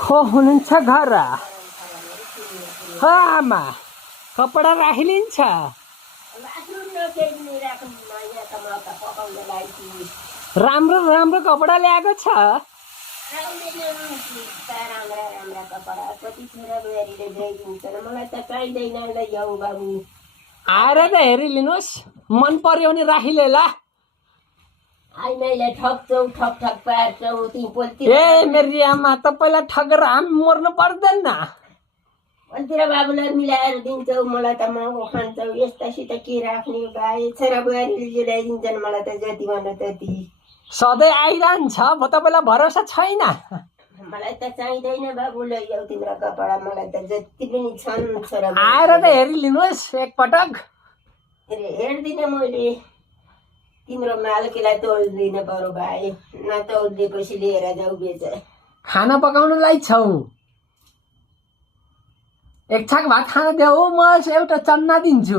को हुनुहुन्छ घर? आमा कपडा राखिलिन्छ। राम्रो राम्रो कपडा ल्याएको छ। आएर त हेरिलिनुहोस्, मन पर्यो भने राखिले ल। ए मेरी आमा तपाईँलाई ठगेर हामी मर्नु पर्दैन। अन्तिर बाबुलाई मिलाएर दिन्छौ, मलाई त महँगो खान्छौ। यस्तासित के राख्ने भाइ? छोरा बुहारीले ल्याइदिन्छन् मलाई त जति भन्दा त्यति। सधैँ आइरहन्छ, तपाईँलाई भरोसा छैन? मलाई त चाहिँदैन बाबु, लैजाऊ तिम्रो कपडा। मलाई त जति पनि छन् छोरा आएर त हेरिलिनुहोस् एकपटक। हेर्दिनँ मैले, तिम्रो मालकीलाई तौल्दिनँ बरु भाइ। नतौलिएपछि लिएर जाऊ बेच। खाना पकाउनुलाई छौ? एक छाक भात खान देऊ, म एउटा चन्ना दिन्छु।